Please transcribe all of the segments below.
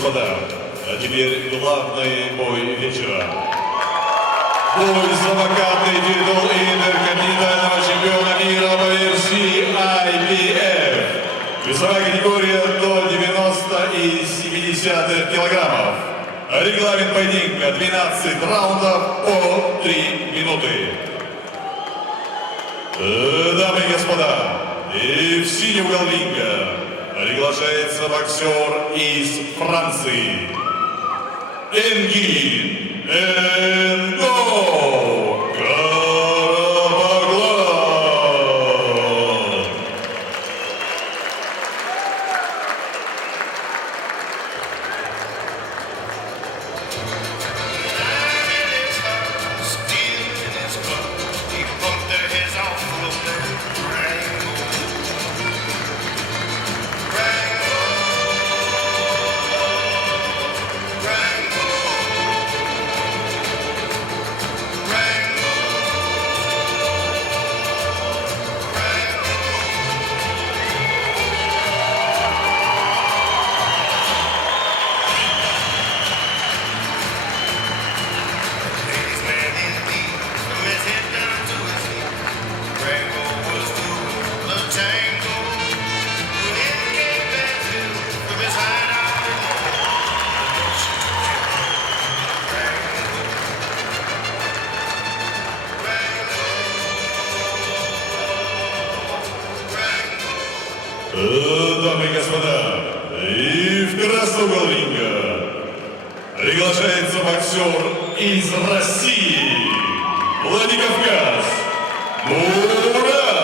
господа, а теперь главный бой вечера. Бой за вакантный титул интерконтинентального чемпиона мира по версии IBF. Весовая категория до 90,7 килограммов. Регламент поединка 12 раундов по 3 минуты. Дамы и господа, и в синий угол ринга приглашается боксер из Франции. Энгин Энго Карабаглан. Дамы и господа, и в красный угол ринга приглашается боксер из России, Владикавказ, Мурат Ирангасиев.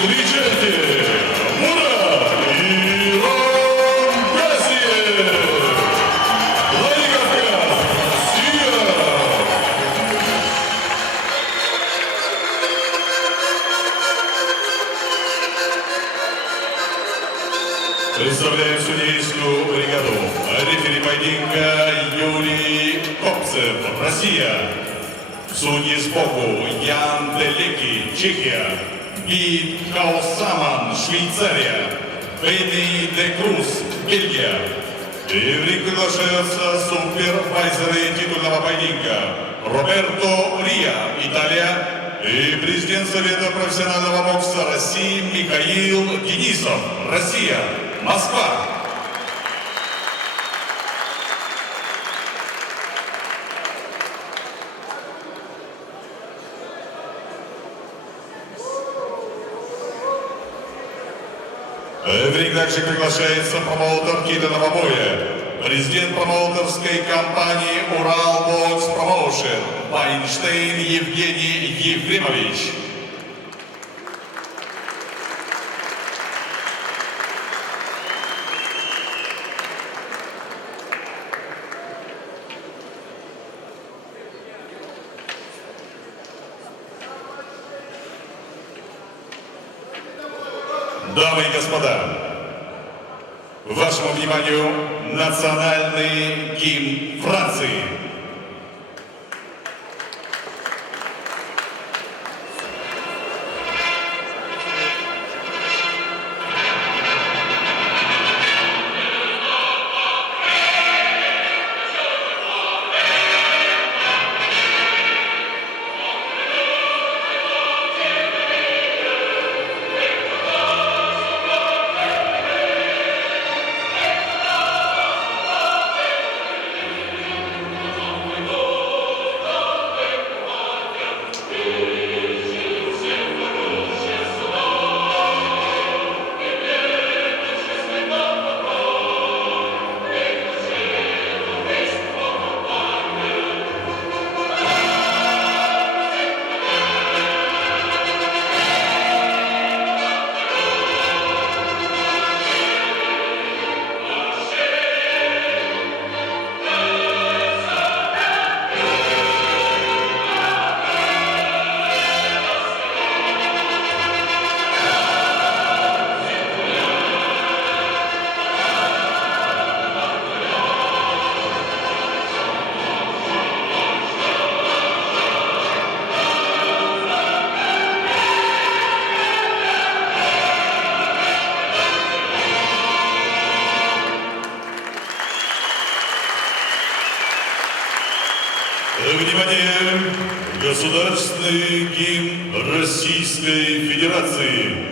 Встречайте, Мурат Ирангасиев, Владикавказ, Россия. Представляем судейскую бригаду. Рефери поединка Юрий Копцев, Россия. Судьи сбоку Ян Делеки, Чехия. Пит Хаусаман, Швейцария, Бенни де Круз, Бельгия. И в ринг приглашаются супервайзеры титульного поединка Роберто Риа, Италия, и президент Совета профессионального бокса России Михаил Денисов, Россия, Москва. В ринг также приглашается промоутер титульного боя, президент промоутерской компании «Урал Бокс Промоушен» Вайнштейн Евгений Ефремович. Дамы и господа, вашему вниманию национальный гимн Франции. Внимание! Государственный гимн Российской Федерации.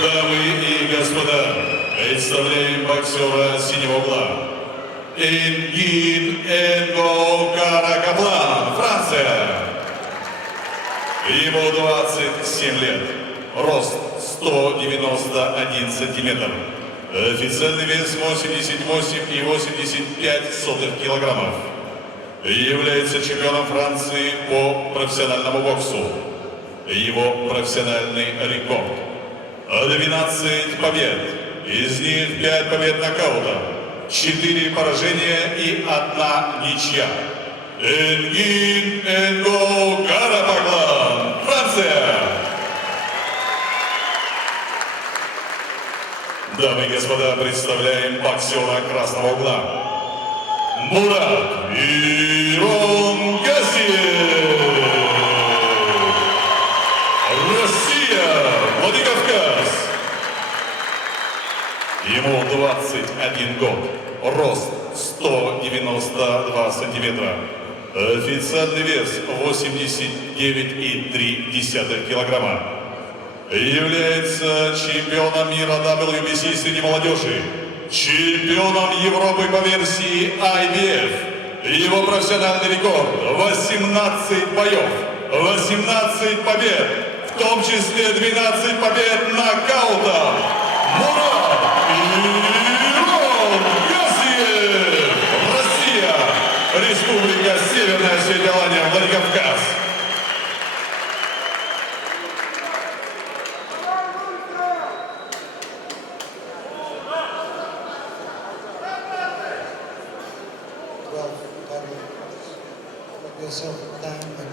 Дамы и господа, представляем боксера синего угла. Энгин Энго Каракаплан, Франция. Ему 27 лет, рост 191 сантиметр, официальный вес 88,85 килограммов. Является чемпионом Франции по профессиональному боксу. Его профессиональный рекорд 12 побед, из них 5 побед нокаутом, 4 поражения и 1 ничья. Энгин Энго Карапаглан, Франция. Дамы и господа, представляем боксера красного угла. Мурат Иронгасиев. Россия, Владикавказ. Ему 21 год, рост 192 сантиметра, официальный вес 89,3 килограмма. Является чемпионом мира WBC среди молодежи, чемпионом Европы по версии IBF. Его профессиональный рекорд 18 боев, 18 побед, в том числе 12 побед нокаутом. Мурат Иронгасиев, Россия, Республика Северная Осетия, Владикавказ. Yourself down and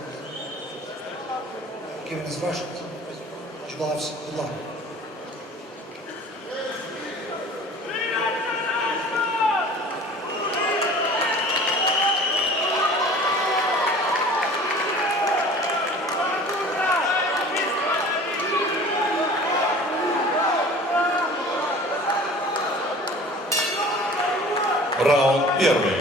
giving us Russians, gloves, good luck. Раунд первый.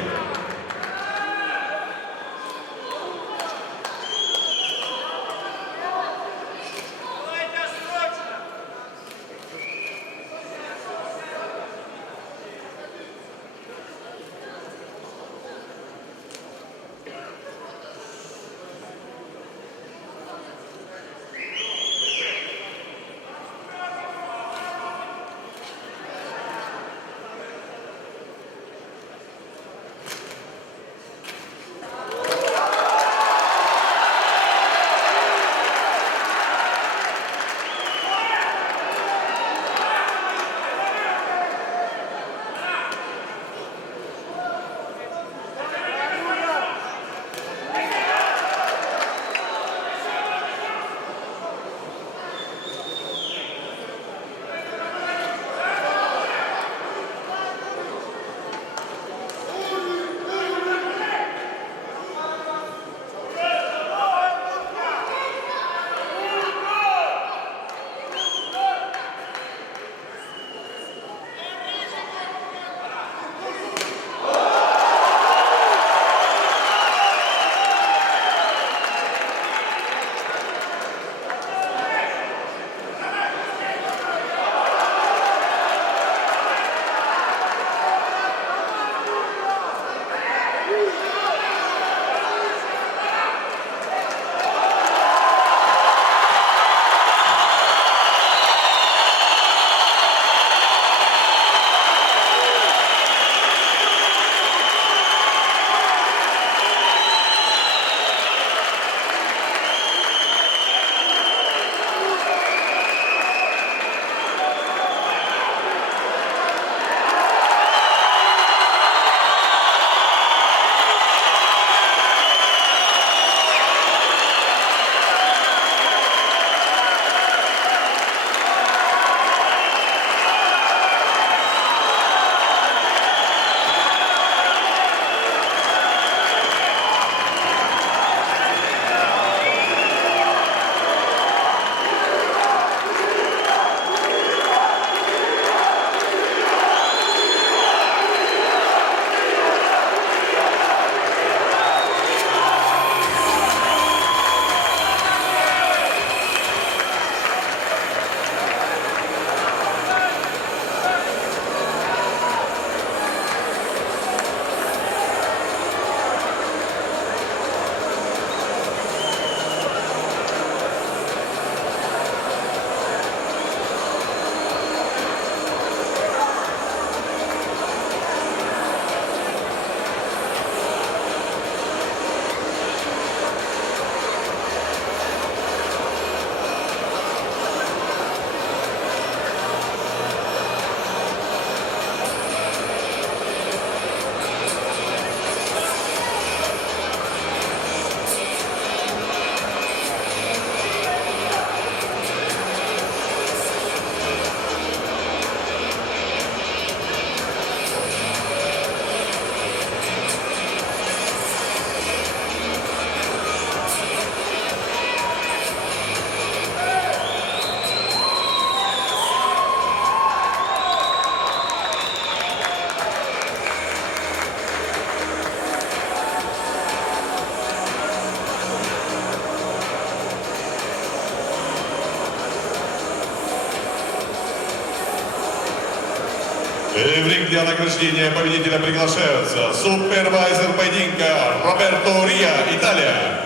В ринг для награждения победителя приглашаются супервайзер поединка Роберто Риа, Италия,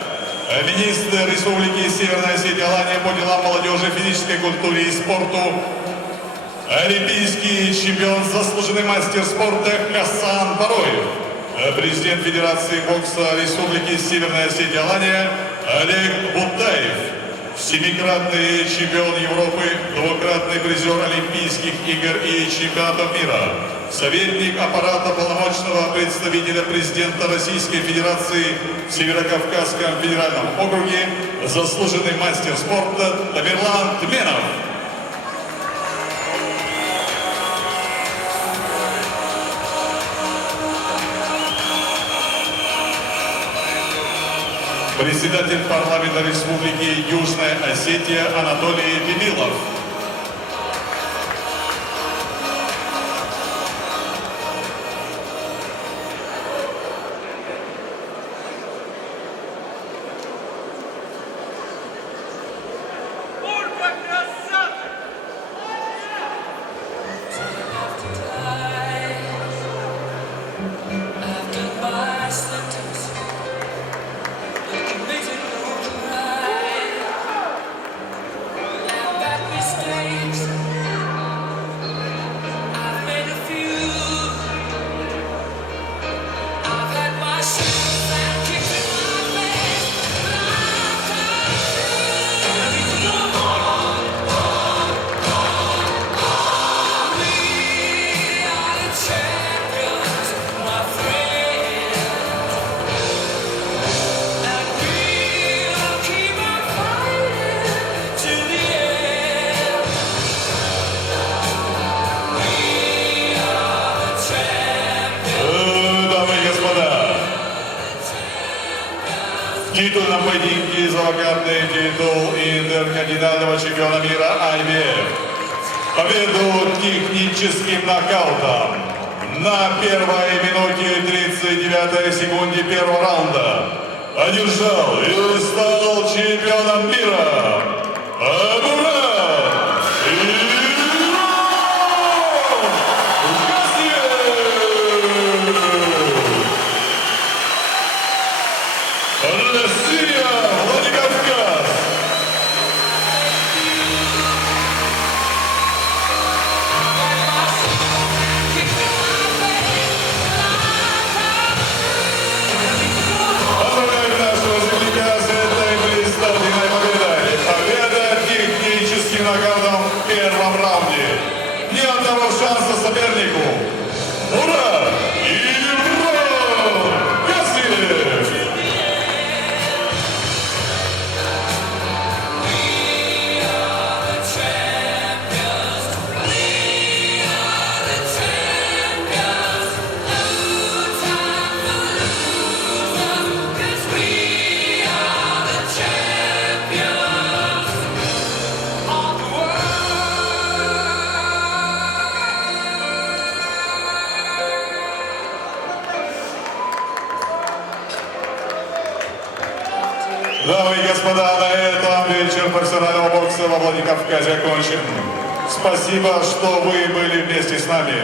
министр Республики Северная Осетия Алания по делам молодежи, физической культуре и спорту, олимпийский чемпион, заслуженный мастер спорта Хасан Бароев, президент Федерации бокса Республики Северная Осетия Алания Олег Бутаев, семикратный чемпион Европы, двукратный призер Олимпийских игр и чемпионатов мира, советник аппарата полномочного представителя президента Российской Федерации в Северокавказском федеральном округе, заслуженный мастер спорта Тамерлан Тменов. Председатель парламента Республики Южная Осетия Анатолий Бибилов. В титульном поединке за вакантный титул интерконтинентального чемпиона мира IBF. Победу техническим нокаутом на первой минуте 39 секунде первого раунда одержал и стал чемпионом мира Мурат Россия, Владикавказ. Поздравляем нашего земляка с этой блистательной победой. Победа техническим нокаутом в первом раунде. Ни одного шанса сопернику. Ура! Дамы и господа, на этом вечер профессионального бокса во Владикавказе окончен. Спасибо, что вы были вместе с нами.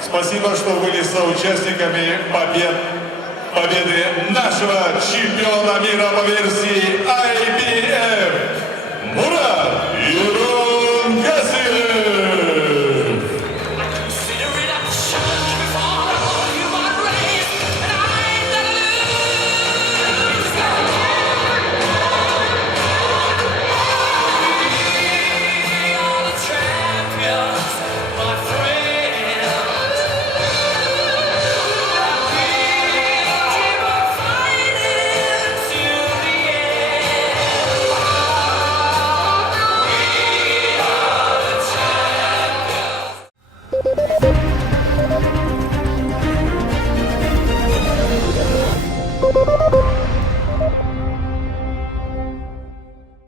Спасибо, что были соучастниками победы нашего чемпиона мира по версии IBF Мурат Юру.